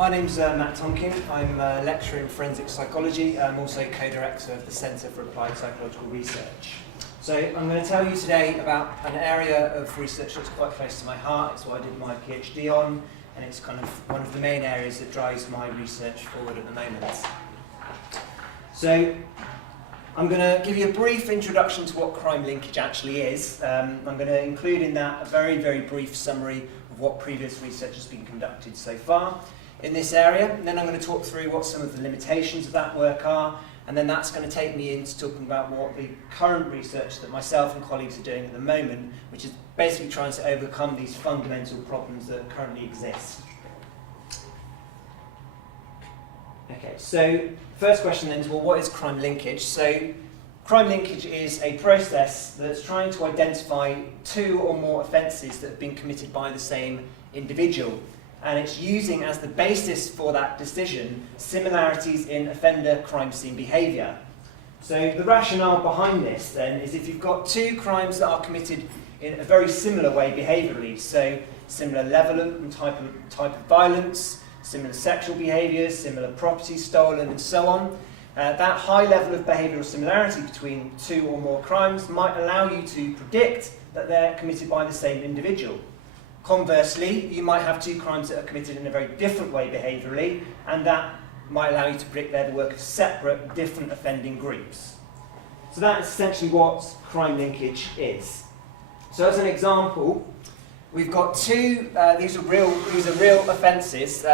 My name's Matt Tonkin. I'm a lecturer in forensic psychology. I'm also co-director of the Centre for Applied Psychological Research. So I'm going to tell you today about an area of research that's quite close to my heart. It's what I did my PhD on, and it's kind of one of the main areas that drives my research forward at the moment. So I'm going to give you a brief introduction to what crime linkage actually is. I'm going to include in that a very, very brief summary of what previous research has been conducted so far in this area. And then I'm going to talk through what some of the limitations of that work are, and then that's going to take me into talking about what the current research that myself and colleagues are doing at the moment, which is basically trying to overcome these fundamental problems that currently exist. Okay, so first question then is, well, what is crime linkage? So crime linkage is a process that's trying to identify two or more offences that have been committed by the same individual. And it's using as the basis for that decision similarities in offender crime scene behaviour. So the rationale behind this then is if you've got two crimes that are committed in a very similar way behaviourally, so similar level and type of violence, similar sexual behaviours, similar property stolen and so on, that high level of behavioural similarity between two or more crimes might allow you to predict that they're committed by the same individual. Conversely, you might have two crimes that are committed in a very different way behaviourally, and that might allow you to predict they're the work of separate, different offending groups. So that is essentially what crime linkage is. So as an example, we've got two, these are real offences,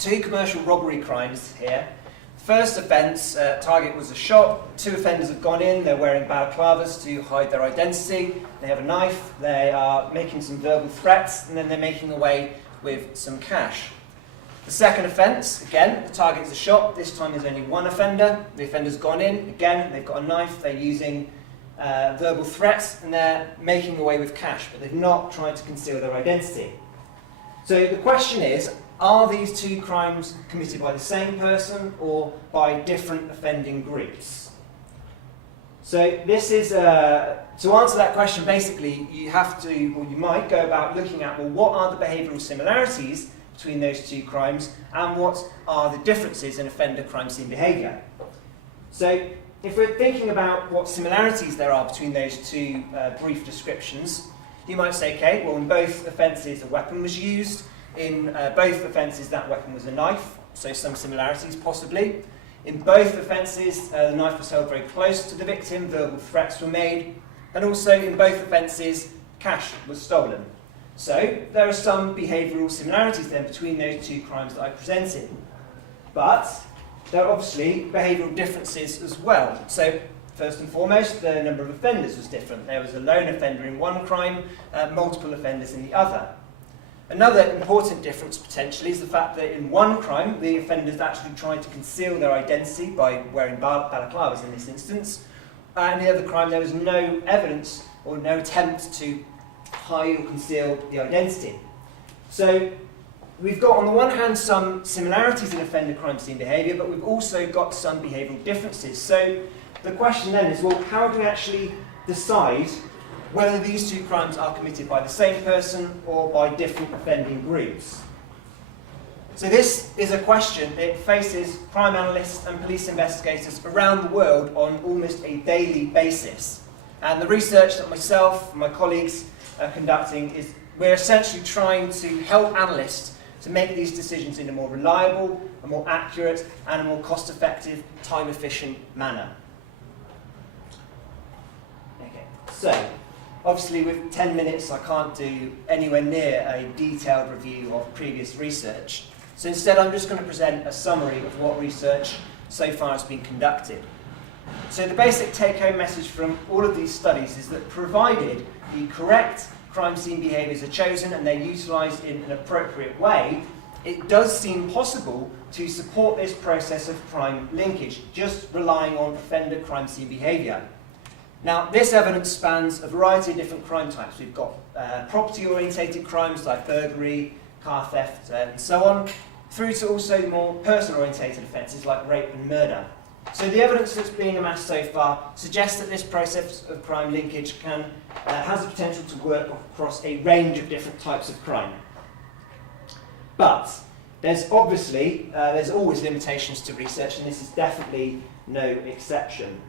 two commercial robbery crimes here. First offence, target was a shop. Two offenders have gone in, they're wearing balaclavas to hide their identity. They have a knife, they are making some verbal threats, and then they're making away with some cash. The second offence, again, the target is a shop. This time there's only one offender. The offender's gone in, again, they've got a knife, they're using verbal threats, and they're making away with cash, but they've not tried to conceal their identity. So the question is, are these two crimes committed by the same person or by different offending groups? So this is, to answer that question, basically you have to, or you might go about looking at, well, what are the behavioural similarities between those two crimes and what are the differences in offender crime scene behaviour? So if we're thinking about what similarities there are between those two brief descriptions, you might say, okay, well, in both offences a weapon was used. In both offences that weapon was a knife, so some similarities possibly. In both offences the knife was held very close to the victim, verbal threats were made, and also in both offences cash was stolen. So there are some behavioural similarities then between those two crimes that I presented. But there are obviously behavioural differences as well. So first and foremost, the number of offenders was different. There was a lone offender in one crime, multiple offenders in the other. Another important difference potentially is the fact that in one crime the offenders actually tried to conceal their identity by wearing balaclavas in this instance, and in the other crime there was no evidence or no attempt to hide or conceal the identity. So we've got on the one hand some similarities in offender crime scene behaviour, but we've also got some behavioural differences. So the question then is, well, how do we actually decide whether these two crimes are committed by the same person or by different offending groups? So this is a question it faces crime analysts and police investigators around the world on almost a daily basis. And the research that myself and my colleagues are conducting is we're essentially trying to help analysts to make these decisions in a more reliable, a more accurate, and a more cost-effective, time-efficient manner. Okay, so obviously, with 10 minutes, I can't do anywhere near a detailed review of previous research. So instead, I'm just going to present a summary of what research so far has been conducted. So the basic take-home message from all of these studies is that provided the correct crime scene behaviours are chosen and they're utilised in an appropriate way, it does seem possible to support this process of crime linkage, just relying on offender crime scene behaviour. Now, this evidence spans a variety of different crime types. We've got property-orientated crimes like burglary, car theft, and so on, through to also more person-orientated offences like rape and murder. So the evidence that's being amassed so far suggests that this process of crime linkage has the potential to work across a range of different types of crime. But there's always limitations to research, and this is definitely no exception.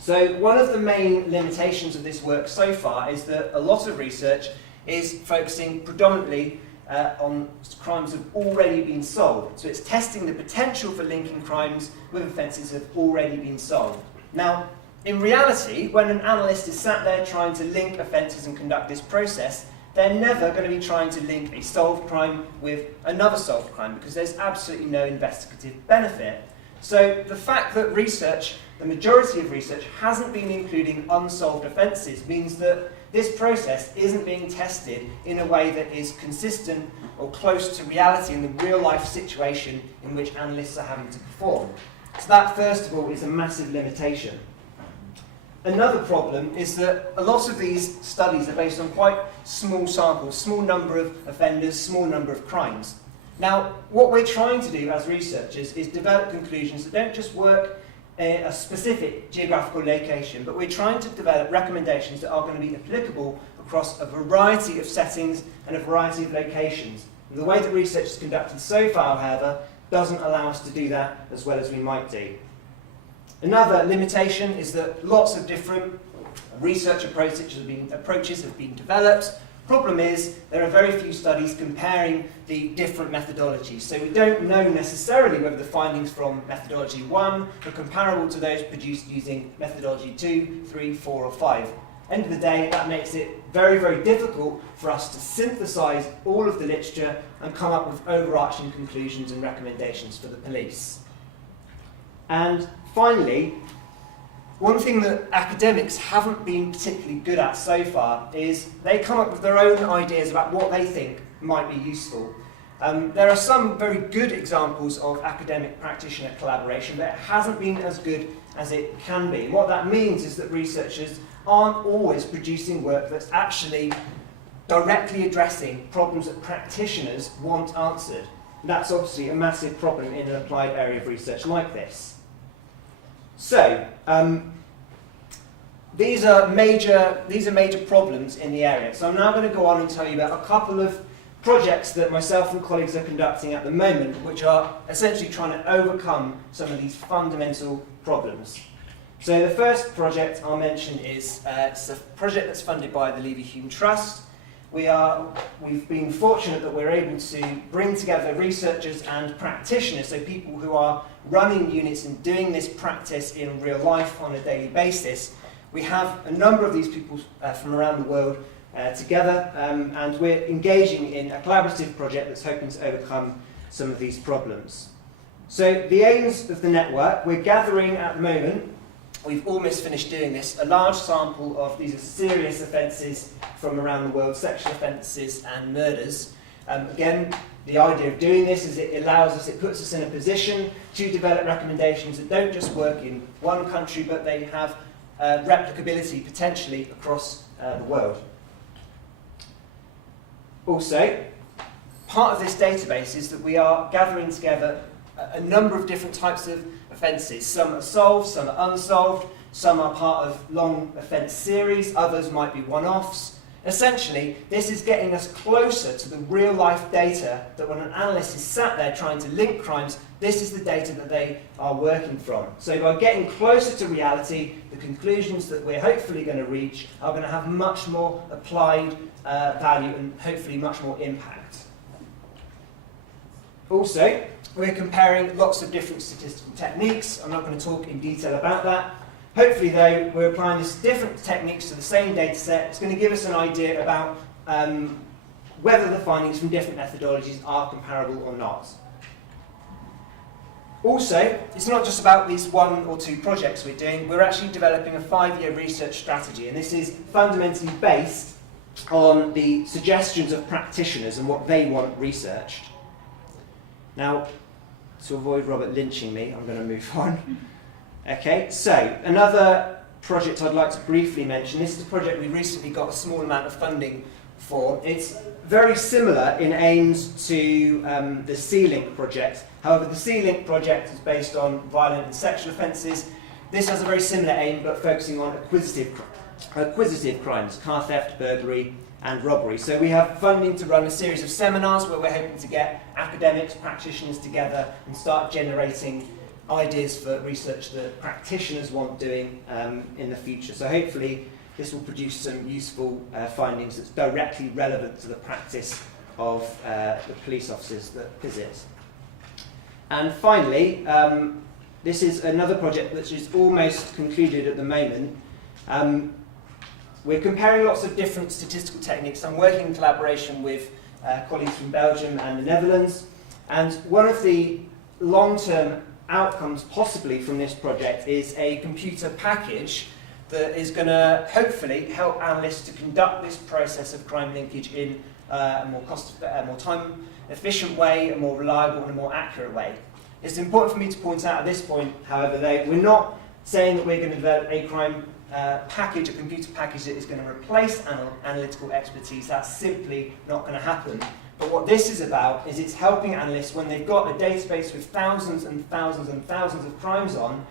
So one of the main limitations of this work so far is that a lot of research is focusing predominantly on crimes that have already been solved. So it's testing the potential for linking crimes with offences that have already been solved. Now, in reality, when an analyst is sat there trying to link offences and conduct this process, they're never going to be trying to link a solved crime with another solved crime, because there's absolutely no investigative benefit. So the fact that research, the majority of research, hasn't been including unsolved offences means that this process isn't being tested in a way that is consistent or close to reality in the real-life situation in which analysts are having to perform. So that, first of all, is a massive limitation. Another problem is that a lot of these studies are based on quite small samples, small number of offenders, small number of crimes. Now, what we're trying to do as researchers is develop conclusions that don't just work in a specific geographical location, but we're trying to develop recommendations that are going to be applicable across a variety of settings and a variety of locations. And the way that research is conducted so far, however, doesn't allow us to do that as well as we might do. Another limitation is that lots of different research approaches have been developed. Problem is, there are very few studies comparing the different methodologies, so we don't know necessarily whether the findings from methodology 1 are comparable to those produced using methodology 2, 3, 4 or 5. End of the day, that makes it very, very difficult for us to synthesise all of the literature and come up with overarching conclusions and recommendations for the police. And finally, one thing that academics haven't been particularly good at so far is they come up with their own ideas about what they think might be useful. There are some very good examples of academic practitioner collaboration, but it hasn't been as good as it can be. What that means is that researchers aren't always producing work that's actually directly addressing problems that practitioners want answered. And that's obviously a massive problem in an applied area of research like this. So, these are major problems in the area. So I'm now going to go on and tell you about a couple of projects that myself and colleagues are conducting at the moment, which are essentially trying to overcome some of these fundamental problems. So the first project I'll mention is it's a project that's funded by the Leverhulme Trust. We've been fortunate that we're able to bring together researchers and practitioners, so people who are running units and doing this practice in real life on a daily basis. We have a number of these people from around the world together, and we're engaging in a collaborative project that's hoping to overcome some of these problems. So the aims of the network, we're gathering at the moment, we've almost finished doing this, a large sample of these serious offences from around the world, sexual offences and murders. Again, the idea of doing this is it puts us in a position to develop recommendations that don't just work in one country, but they have replicability potentially across the world. Also, part of this database is that we are gathering together a number of different types of offences. Some are solved, some are unsolved, some are part of long offence series, others might be one-offs. Essentially, this is getting us closer to the real-life data that when an analyst is sat there trying to link crimes, this is the data that they are working from. So by getting closer to reality, the conclusions that we're hopefully going to reach are going to have much more applied value and hopefully much more impact. Also, we're comparing lots of different statistical techniques. I'm not going to talk in detail about that. Hopefully, though, we're applying these different techniques to the same data set. It's going to give us an idea about whether the findings from different methodologies are comparable or not. Also, it's not just about these 1 or 2 projects we're doing. We're actually developing a 5-year research strategy, and this is fundamentally based on the suggestions of practitioners and what they want researched. Now, to avoid Robert lynching me, I'm going to move on. Okay, so another project I'd like to briefly mention. This is a project we recently got a small amount of funding for. It's very similar in aims to the C-Link project. However, the C-Link project is based on violent and sexual offences. This has a very similar aim, but focusing on acquisitive acquisitive crimes, car theft, burglary, and robbery. So we have funding to run a series of seminars where we're hoping to get academics, practitioners together and start generating ideas for research that practitioners want doing in the future. So hopefully this will produce some useful findings that's directly relevant to the practice of the police officers that visit. And finally, this is another project which is almost concluded at the moment. We're comparing lots of different statistical techniques. I'm working in collaboration with colleagues from Belgium and the Netherlands. And one of the long-term outcomes possibly from this project is a computer package that is going to hopefully help analysts to conduct this process of crime linkage in a more more time-efficient way, a more reliable and a more accurate way. It's important for me to point out at this point, however, that we're not saying that we're going to develop a crime package, a computer package that is going to replace analytical expertise. That's simply not going to happen. But what this is about is it's helping analysts, when they've got a database with thousands and thousands and thousands of crimes on,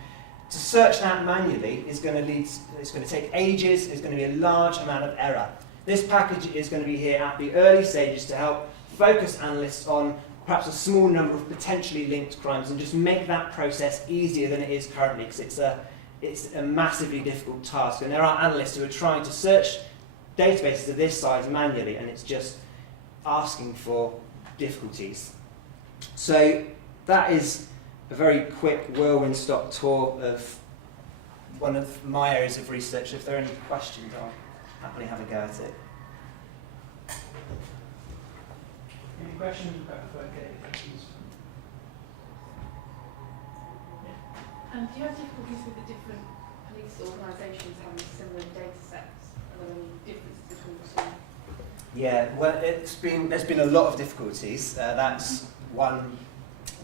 to search that manually is going to it's going to take ages, it's going to be a large amount of error. This package is going to be here at the early stages to help focus analysts on perhaps a small number of potentially linked crimes and just make that process easier than it is currently, because it's a massively difficult task. And there are analysts who are trying to search databases of this size manually, and it's just asking for difficulties. So that is a very quick whirlwind stop tour of one of my areas of research. If there are any questions, I'll happily have a go at it. Any questions before I get questions? Do you have difficulties with the different police organisations having similar data sets? Are there any differences between the two? Yeah, well, there's been a lot of difficulties. That's one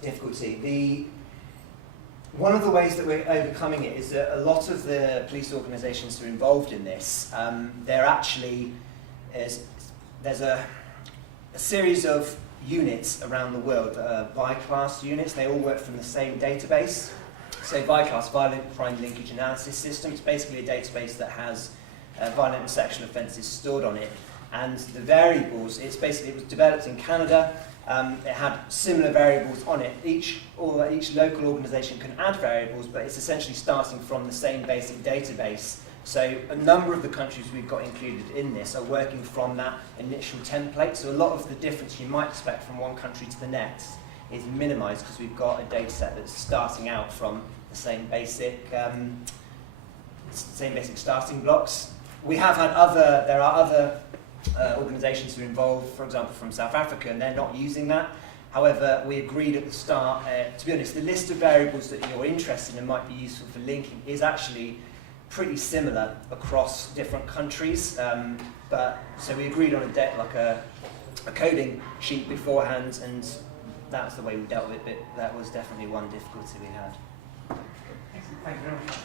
difficulty. One of the ways that we're overcoming it is that a lot of the police organisations who are involved in this, they're actually there's a series of units around the world that are by-class units. They all work from the same database. So by-class, Violent Crime Linkage Analysis System. It's basically a database that has violent and sexual offences stored on it. And the variables, it was developed in Canada. It had similar variables on it. Each local organisation can add variables, but it's essentially starting from the same basic database. So a number of the countries we've got included in this are working from that initial template. So a lot of the difference you might expect from one country to the next is minimised because we've got a data set that's starting out from the same basic starting blocks. We have had there are other organisations who are involved, for example, from South Africa, and they're not using that. However, we agreed at the start, to be honest, the list of variables that you're interested in and might be useful for linking is actually pretty similar across different countries. So we agreed on a coding sheet beforehand, and that's the way we dealt with it. But that was definitely one difficulty we had. Excellent. Thank you very much.